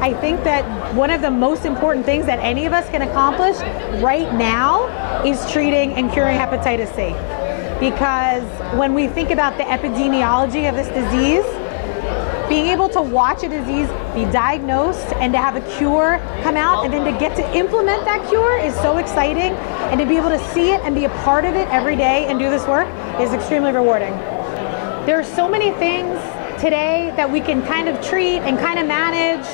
I think that one of the most important things that any of us can accomplish right now is treating and curing hepatitis C. Because when we think about the epidemiology of this disease, being able to watch a disease be diagnosed and to have a cure come out and then to get to implement that cure is so exciting, and to be able to see it and be a part of it every day and do this work is extremely rewarding. There are so many things today that we can kind of treat and kind of manage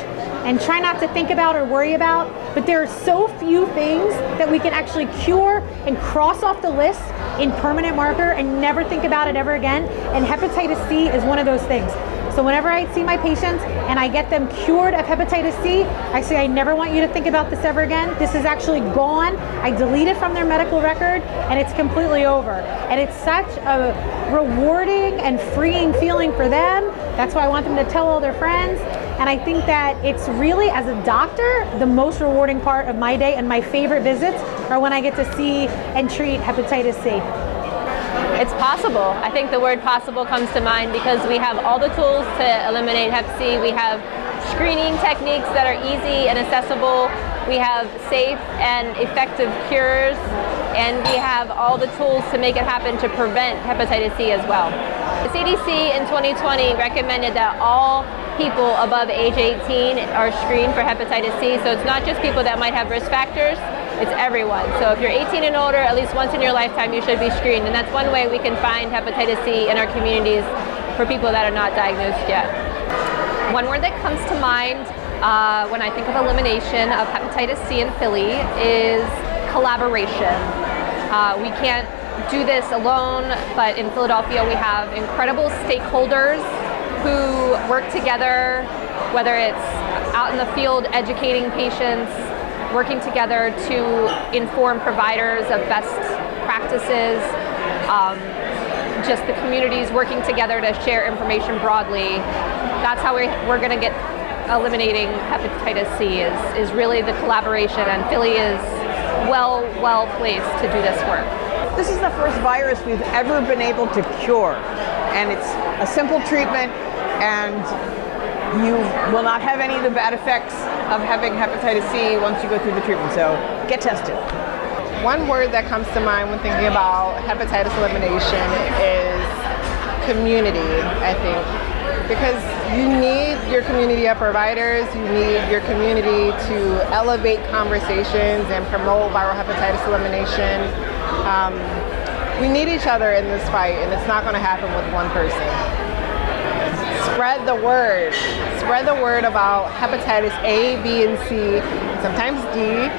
and try not to think about or worry about, but there are so few things that we can actually cure and cross off the list in permanent marker and never think about it ever again, and hepatitis C is one of those things. So whenever I see my patients and I get them cured of hepatitis C, I say, I never want you to think about this ever again. This is actually gone. I delete it from their medical record and it's completely over. And it's such a rewarding and freeing feeling for them. That's why I want them to tell all their friends. And I think that it's really, as a doctor, the most rewarding part of my day, and my favorite visits are when I get to see and treat hepatitis C. It's possible. I think the word possible comes to mind because we have all the tools to eliminate Hep C. We have screening techniques that are easy and accessible. We have safe and effective cures, and we have all the tools to make it happen to prevent hepatitis C as well. The CDC in 2020 recommended that all people above age 18 are screened for hepatitis C, so it's not just people that might have risk factors, it's everyone. So if you're 18 and older, at least once in your lifetime you should be screened, and that's one way we can find hepatitis C in our communities for people that are not diagnosed yet. One word that comes to mind when I think of elimination of hepatitis C in Philly is collaboration. We can't do this alone, but in Philadelphia we have incredible stakeholders who work together, whether it's out in the field educating patients, working together to inform providers of best practices, just the communities working together to share information broadly. That's how we're going to get eliminating hepatitis C is really the collaboration, and Philly is well placed to do this work. This is the first virus we've ever been able to cure, and it's a simple treatment, and you will not have any of the bad effects of having hepatitis C once you go through the treatment, so get tested. One word that comes to mind when thinking about hepatitis elimination is community, I think. Because you need your community of providers, you need your community to elevate conversations and promote viral hepatitis elimination. We need each other in this fight, and it's not going to happen with one person. Spread the word. Spread the word about hepatitis A, B, and C, sometimes D.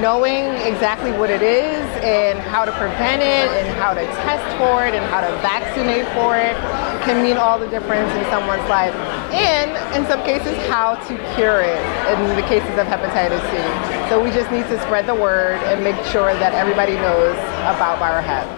Knowing exactly what it is and how to prevent it and how to test for it and how to vaccinate for it can mean all the difference in someone's life, and in some cases how to cure it in the cases of hepatitis C. So we just need to spread the word and make sure that everybody knows about viral hep.